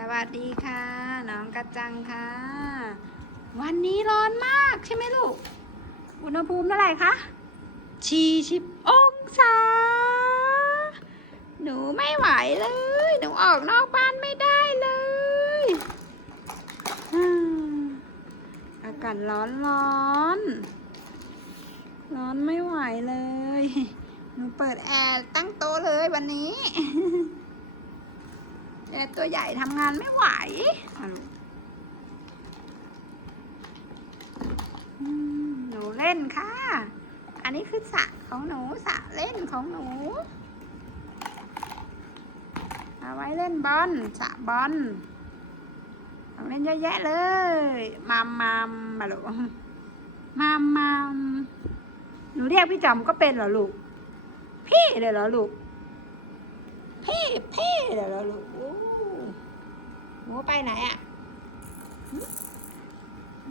สวัสดีค่ะ น้องกระจังค่ะ วันนี้ร้อนมากใช่ไหมลูก อุณหภูมิเท่าไหร่คะสี่สิบองศา หนูไม่ไหวเลย หนูออกนอกบ้านไม่ได้เลยอากาศร้อนร้อนร้อนไม่ไหวเลย หนูเปิดแอร์ตั้งโต๊ะเลยวันนี้ แอร์ตัวใหญ่ทำงานไม่ไหวหนูเล่นค่ะ อันนี้คือสะของหนูสะเล่นของหนู เอาไว้เล่นบอลสะบอลของเล่นเยอะแยะเลยมามมามมาลูกมามมามหนูเรียกพี่จอมก็เป็นเหรอลูก พี่เลยเหรอลูก พี่พี่เลยเหรอลูกโอ้หนูไปไหนอะหึ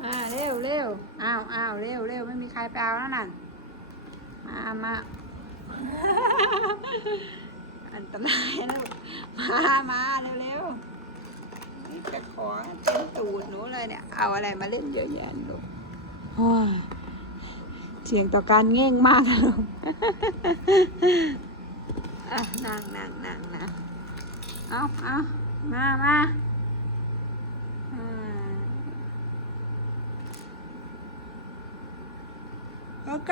มาเร็วเร็วอ้าวอ้าวเร็วเร็วไม่มีใครไปเอาแล้วนั่นมามาอันตรายนะลูกมามาเร็วเร็วนี่จะขอเต็มตูดหนูเลยเนี่ย เอาอะไรมาเล่นเยอะแยะลูกโอ้ยเสียงต่อการเง่งมากนะลูก อะนั่งนั่งนั่งนะเอาเอามามาโอเค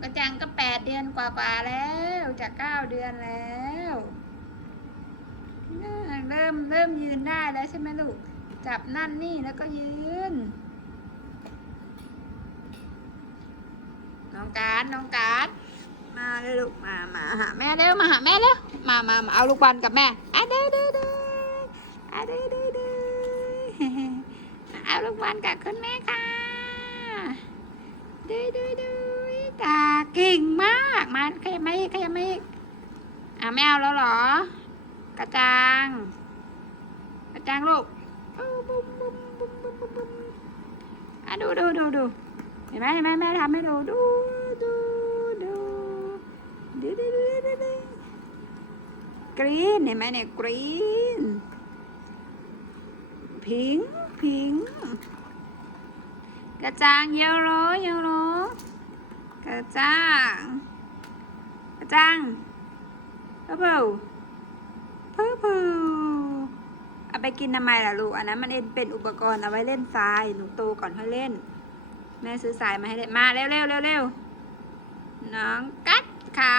กระจังก็แปดเดือนกว่าๆแล้วจะเก้าเดือนแล้วเริ่มเริ่มยืนได้แล้วใช่ไหมลูก จับนั่นนี่แล้วก็ยืน น้องการ น้องการ มาเลยลูก มา มาหาแม่เร็ว มาหาแม่เร็ว มามามาเอาลูกบอลกับแม่อะเด้อเด้อเด้ออะเด้อเด้อเด้อเอาลูกบอลกับคุณแม่ค่ะเด้อเด้อเด้อตาเก่งมาก มาขยับมาอีกขยับมาอีกอะไม่เอาแล้วหรอ กระจัง กระจังลูกอะดูดูดูดูเห็นไหมเห็นไหมแม่ทำให้ดูดู ดูดูดูดูดูกรีนเห็นไหมเนี่ยกรีนพิงพิงกระจางเยลโลเยลโลกระจางกระจางเพิ่มเพิ่มเพิ่มเอาไปกินทำไมล่ะลูกอันนั้นมันเป็นอุปกรณ์เอาไว้เล่นทรายหนูโตก่อนค่อยเล่น แม่ซื้อสายมาให้เล่นมาเร็วเร็วเร็วเร็วน้องกัด ขา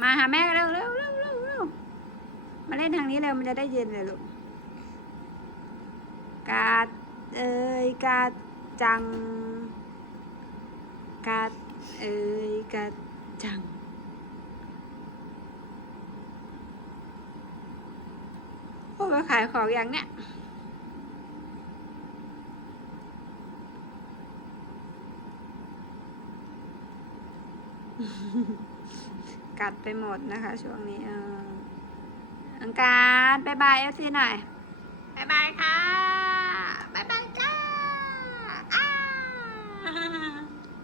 มาหาแม่เร็วเร็วเร็วเร็วเร็วมาเล่นทางนี้เร็วมันจะได้เย็นเลยลูกกาดเอ้ยกาดจังกาดเอ้ยกาดจังโอ้มาขายของอย่างเนี้ย กัดไปหมดนะคะ ช่วงนี้เอออังการบายบายเอฟซีหน่อยบายบายค่ะบายบายจ้าอ้า